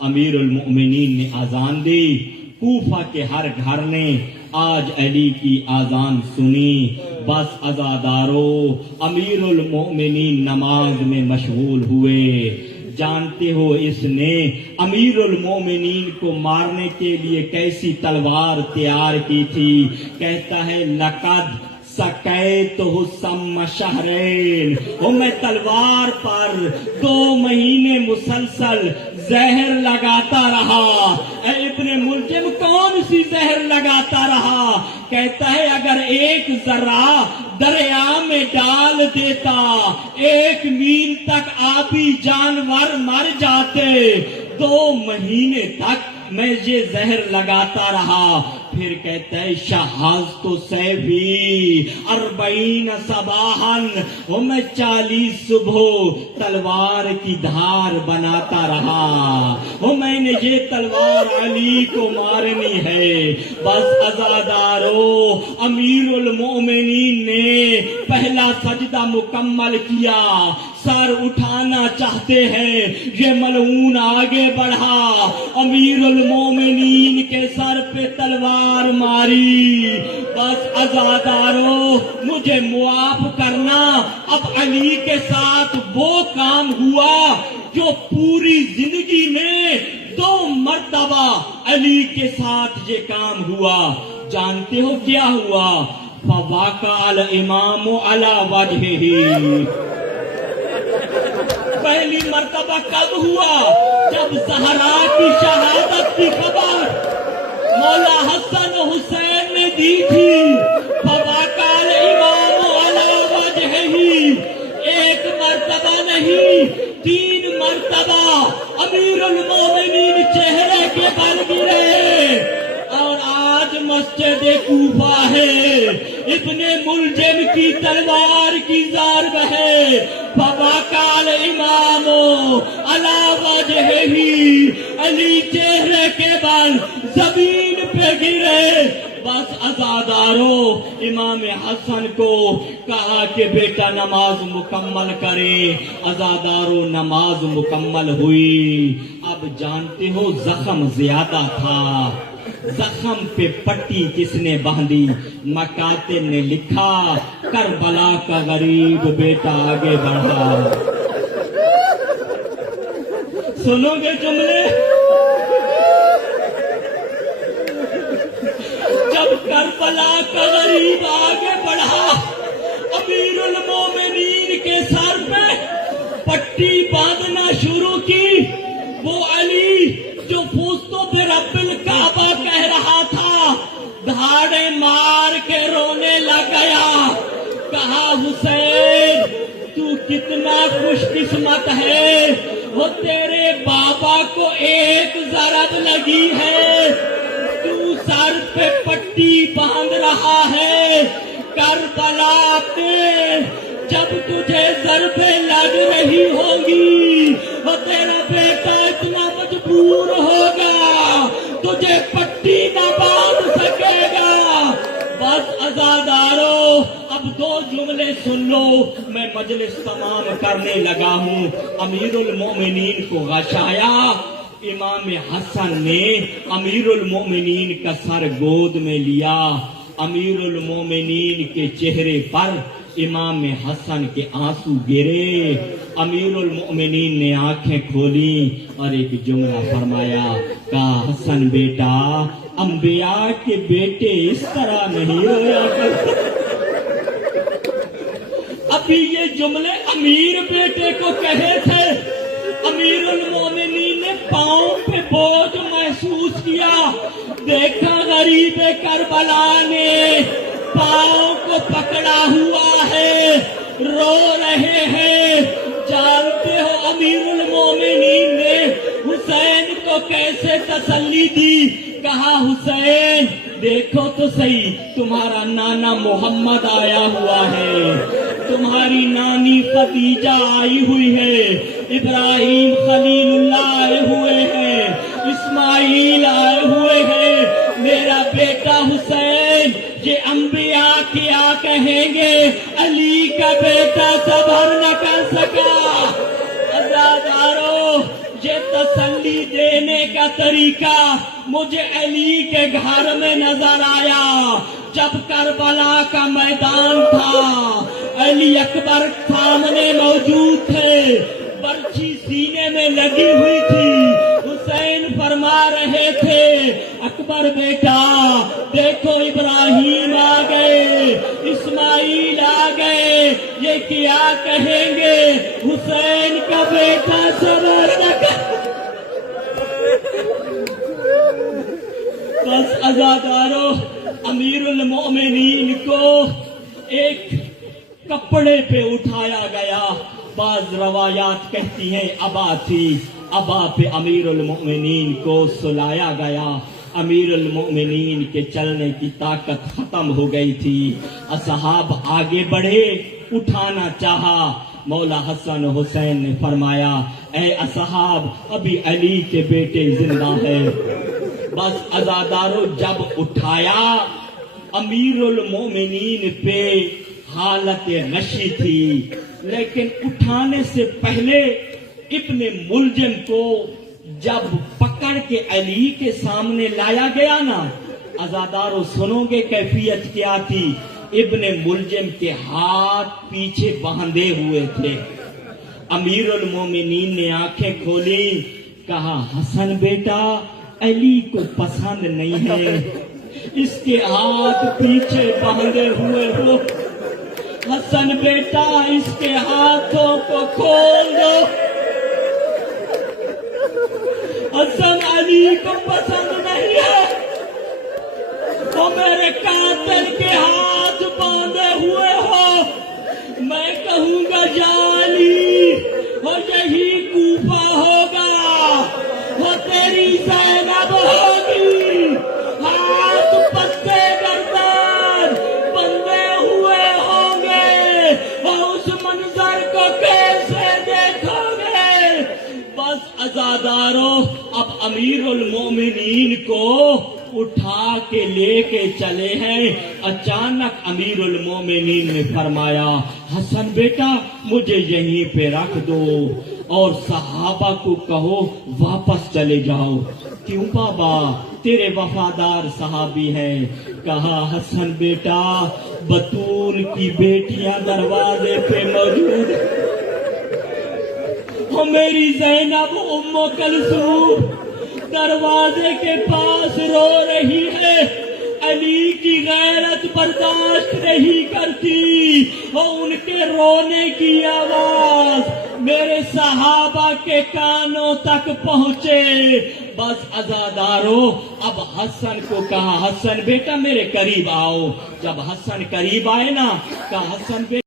امیر المؤمنین نے اذان دی، کوفہ کے ہر گھر نے آج علی کی اذان سنی، بس عزادارو امیر المؤمنین نماز میں مشغول ہوئے۔ جانتے ہو اس نے امیر المومنین کو مارنے کے لیے کیسی تلوار تیار کی تھی؟ کہتا ہے لقد سقیتہ سم شہرین، میں تلوار پر 2 مہینے مسلسل زہر لگاتا رہا۔ اے ابن ملجم کون سی زہر لگاتا رہا؟ کہتا ہے اگر ایک ذرہ دریا میں ڈال دیتا 1 میل تک آبی جانور مر جاتے۔ 2 مہینے تک میں یہ زہر لگاتا رہا۔ پھر کہتا ہے شہازت سیفی 40 صباحاً، میں 40 صبح تلوار کی دھار بناتا رہا۔ میں نے یہ تلوار علی کو مارنی ہے۔ بس عزادارو امیر المؤمنین نے پہلا سجدہ مکمل کیا، سر اٹھانا چاہتے ہیں، یہ ملعون آگے بڑھا، امیر المومنین کے سر پہ تلوار ماری۔ بس عزادارو مجھے معاف کرنا، اب علی کے ساتھ وہ کام ہوا جو پوری زندگی میں 2 مرتبہ علی کے ساتھ یہ کام ہوا۔ جانتے ہو کیا ہوا؟ فَوَقَعَ الْإِمَامُ عَلَى وَجْهِهِ۔ پہلی مرتبہ کب ہوا؟ جب زہرا کی شہادت کی خبر مولا حسن حسین نے دی تھی۔ فَوَقَعَ الْإِمَامُ عَلَى وَجْهِهِ، 1 مرتبہ نہیں 3 مرتبہ امیر المومنین چہرے کے بل گرے۔ اور آج مسجد کوفہ ہے، ابن ملجم کی تلوار کی ضرب ہے۔ فَوَقَعَ الْإِمَامُ عَلَى وَجْهِهِ، علی چہرے کے بل زمین پہ گرے۔ بس عزادارو امام حسن کو کہا کہ بیٹا نماز مکمل کرے۔ عزادارو نماز مکمل ہوئی۔ اب جانتے ہو زخم زیادہ تھا، زخم پہ پٹی کس نے باندھی؟ مکاتب نے لکھا کربلا کا غریب بیٹا آگے بڑھا۔ سنو گے جملے؟ جب کربلا کا غریب آگے بڑھا، امیر المومنین کے سر پہ پٹی باندھنا شروع کی۔ وہ علی جو فوستو پہ رب الکعبہ کہہ رہا تھا، دھاڑے مار کے رونے لگ گیا۔ کہا حسین تو کتنا خوش قسمت ہے، وہ تیرے بابا کو 1 ضرب لگی ہے، تو سر پہ پٹی باندھ رہا ہے۔ کربلا میں جب تجھے ضربیں لگ رہی ہوں گی، وہ تیرا بیٹا اتنا مجبور ہوگا، تجھے پٹی نہ باندھ سکے گا۔ بس عزادارو اب 2 جملے سن لو، میں مجلس تمام کرنے لگا ہوں۔ امیر المومنین کو غشایا۔ امام حسن نے امیر المومنین کا سر گود میں لیا۔ امیر المومنین کے چہرے پر امام حسن کے آنسو گرے۔ امیر المؤمنین نے آنکھیں کھولی اور ایک جملہ فرمایا، کہا حسن بیٹا انبیاء کے بیٹے اس طرح نہیں رویا کرتے۔ ابھی یہ جملے امیر بیٹے کو کہے تھے۔ امیر المومنین نے پاؤں پہ بوجھ محسوس کیا، دیکھا غریب کربلا نے پاؤں کو پکڑا ہوا ہے، رو رہے ہیں۔ جانتے ہو امیر المومنین نے حسین کو کیسے تسلی دی؟ کہا حسین دیکھو تو صحیح، تمہارا نانا محمد آیا ہوا ہے، تمہاری نانی خدیجہ آئی ہوئی ہے، ابراہیم خلیل اللہ آئے ہوئے ہیں، اسماعیل آئے ہوئے ہیں، میرا بیٹا حسین یہ انبیاء کیا کہیں گے، علی کا بیٹا صبر نہ کر سکا۔ عزادارو یہ تسلی دینے طریقہ مجھے علی کے گھر میں نظر آیا جب کربلا کا میدان تھا، علی اکبر سامنے موجود تھے، برچھی سینے میں لگی ہوئی تھی، حسین فرما رہے تھے اکبر بیٹا دیکھو ابراہیم آ گئے، اسماعیل آ گئے، یہ کیا کہیں گے؟ حسین کا بیٹا صبر تک بس عزادارو، امیر المومنین کو ایک کپڑے پہ اٹھایا گیا، بعض روایات کہتی ہیں ابا تھی، ابا پہ امیر المؤمنین کو سلایا گیا، امیر المؤمنین کے چلنے کی طاقت ختم ہو گئی تھی، اصحاب آگے بڑھے، اٹھانا چاہا، مولا حسن حسین نے فرمایا اے اصحاب ابھی علی کے بیٹے زندہ ہیں، بس عزادارو جب اٹھایا امیر المومنین پہ حالت غشی تھی، لیکن اٹھانے سے پہلے ابن ملجم کو جب پکڑ کے علی کے سامنے لایا گیا نا، عزادارو سنو گے کیفیت کیا تھی؟ ابن ملجم کے ہاتھ پیچھے باندھے ہوئے تھے، امیر المومنین نے آنکھیں کھولی، کہا حسن بیٹا علی کو پسند نہیں ہے اس کے ہاتھ پیچھے باندھے ہوئے ہو، حسن بیٹا اس کے ہاتھوں کو کھول دو، حسن علی کو پسند نہیں ہے، وہ میرے قاتل کے ہاتھ باندھے ہوئے ہو، میں کہوں گا جالی وہ یہی کوفہ ہوگا، وہ تیری زینب ہوگی، ہاتھ پسے گردن بندے ہوئے ہوں گے، اور اس منظر کو کیسے دیکھو گے؟ بس عزادارو اب امیر المومنین کو اٹھا کے لے کے چلے ہیں، اچانک امیر المومنین نے فرمایا حسن بیٹا مجھے یہیں پہ رکھ دو اور صحابہ کو کہو واپس چلے جاؤ۔ کیوں بابا تیرے وفادار صحابی ہیں؟ کہا حسن بیٹا بطول کی بیٹیاں دروازے پہ موجود، وہ میری زینب ام کلثوم دروازے کے پاس رو رہی ہے، علی کی غیرت برداشت نہیں کرتی، وہ ان کے رونے کی آواز میرے صحابہ کے کانوں تک پہنچے۔ بس عزادارو اب حسن کو کہا حسن بیٹا میرے قریب آؤ، جب حسن قریب آئے نا کہا حسن بیٹا